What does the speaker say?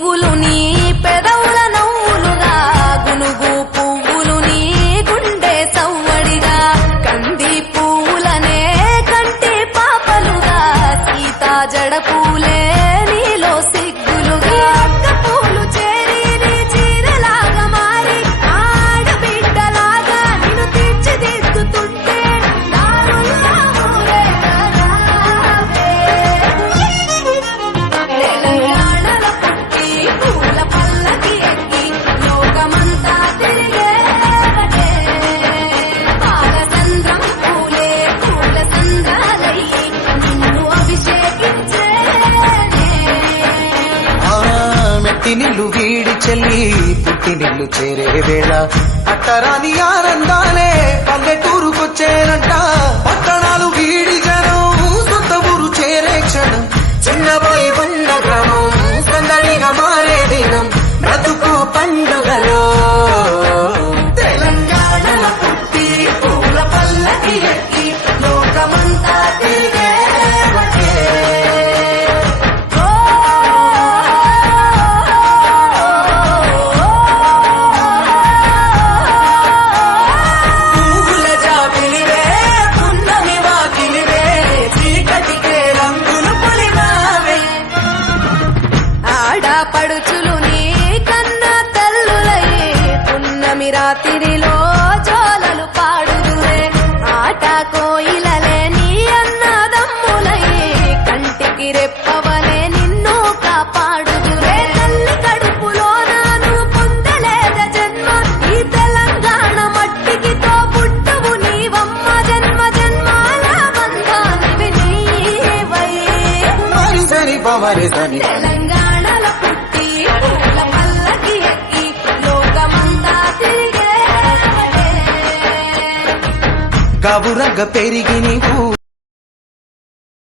పువ్వులు నీ పెదవుల నవ్వులుగా గునుగు పువ్వులు నీ గుండె సవ్వడిగా కంది పువ్వులనే కంటి పాపలుగా సీతా జడ పూలే నీలో సిగ్గులుగా అక్క పూలు చేరి నీ చీరలాగా మారి ఆడబిడ్డలాగా నిన్ను తీర్చిదిద్దుతుంటే దారుల్లా ఊరేగారావే. తెలంగాణలో పుట్టి పూల పల్లకి ఎక్కి లోకమంతా తిరిగేవటే. పాలచంద్రం పూలే పూల సంద్రాలయ్యి నిన్ను అభిషేకించేనే. మెట్టి నిల్లు వీడి చెల్లి పుట్టి నిల్లు చేరే వేళ అట్టరాని ఆనందాలే పల్లెటూరుకొచ్చేనంట. పట్టణాలు వీడి జనం సొంత ఊరు చేరే క్షణం చిన్నబోయి బండ గ్రామం సందడిగా మారే దినం బ్రతుకు పండుగలో. తెలంగాణలో పుట్టి పూల పల్లకి ఎక్కి లోకమంతా తిరిగేవటే. పువ్వుల జాబిలివే పున్నమి వాకిలివే చీకటికే రంగులు పొలిమావే. ఆడపడుచులు నీ కన్న తల్లులయ్యే పున్నమి రాత్రిలో జోలలు పాడుదురే. ఆట కోయిలలే నీ అన్నదమ్ములయ్యే కంటికి రెప్పవలే నిన్ను కాపాడుదురే. తల్లి కడుపులో నాను పొందలేద జన్మ ఈ తెలంగాణ మట్టికి తోబుట్టువు నీవమ్మ. జన్మ జన్మాల బంధానివి నీవై. సరి పవరి సరి తెలంగాణలో పుట్టి పూల పల్లకి ఎక్కి లోకమంతా తిరిగేవటే. గబురగ పెరిగి నీవు